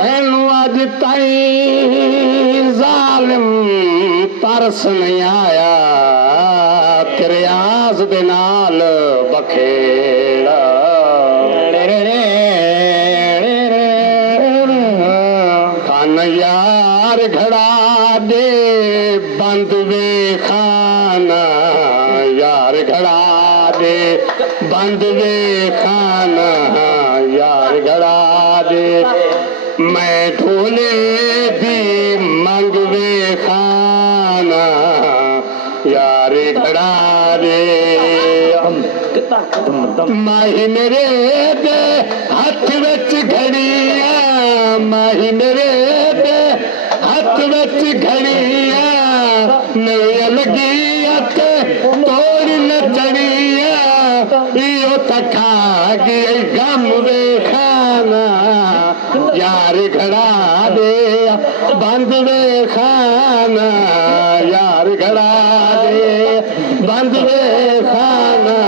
तैनू अज ताईं जालिम तरस नहीं आया तेरे आस दे नाल बखेड़ा कान यार घड़ा दे बंद वे खाना यार घड़ा दे बंद वे खाना यार घड़ा दे मैं ढोले दी मंगवे खाना यार घड़ा दे माही मेरे दे हथ विच घड़ियां माही मेरे दे हथ विच घड़ियां नवी लगियां ते तोड़ नचड़ियां इहो तखा गई गम वे खाना यार घड़ा दे बंद वे खाना यार घड़ा दे बंद वे खाना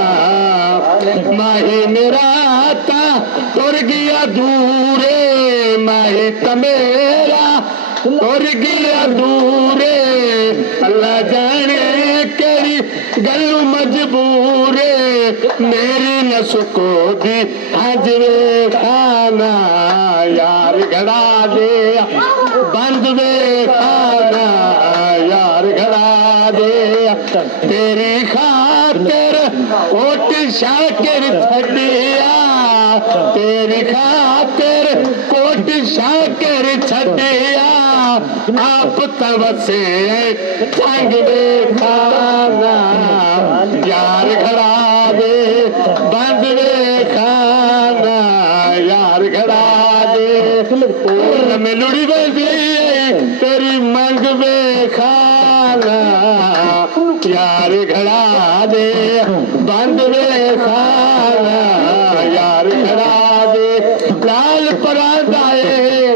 माही मेरा ता तुर गया दूरे माही तमेरा तुर गया दूरे अल्लाह जाने केरी गलू मजबूरे मेरी न सुको दी हजवे खाना यार घड़ा दे बंद वे खाना यार घड़ा दे तेरी खातिर ओट शाकिर छड़िया तेरी खातिर कोट शाकिर छड़िया आप तवसे संग वे खाना यार घड़ा दे बंद वे खाना यार घड़ा दे में लुड़ी बजी तेरी मंग वे खाना यार घड़ा दे बंद वे खाना यार घड़ा दे लाल परांदा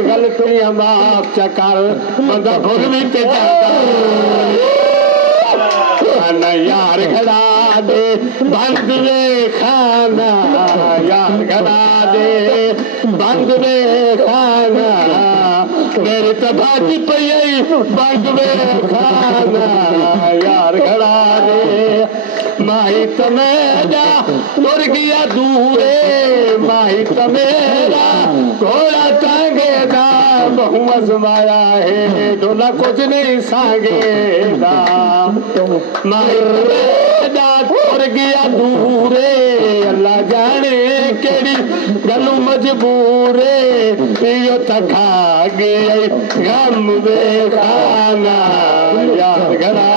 गलतियां माफ चकर बंदा भुग भी ते जाता यार घड़ा दे बंद वे खाना यार घड़ा दे बंद वे खाना मेरी तबाही पई बंद वे खाना यार घड़ा दे माही तमेरा तुर गया दूरे माही तमेरा घोड़ा टांगे दा बहु अजमाया है डोला कुछ नहीं सांगेदा माही तमेरा तुर गया दूरे अल्लाह जाने केड़ी गलू मजबूरे इहो तखा गई गम वे खाना यार घड़ा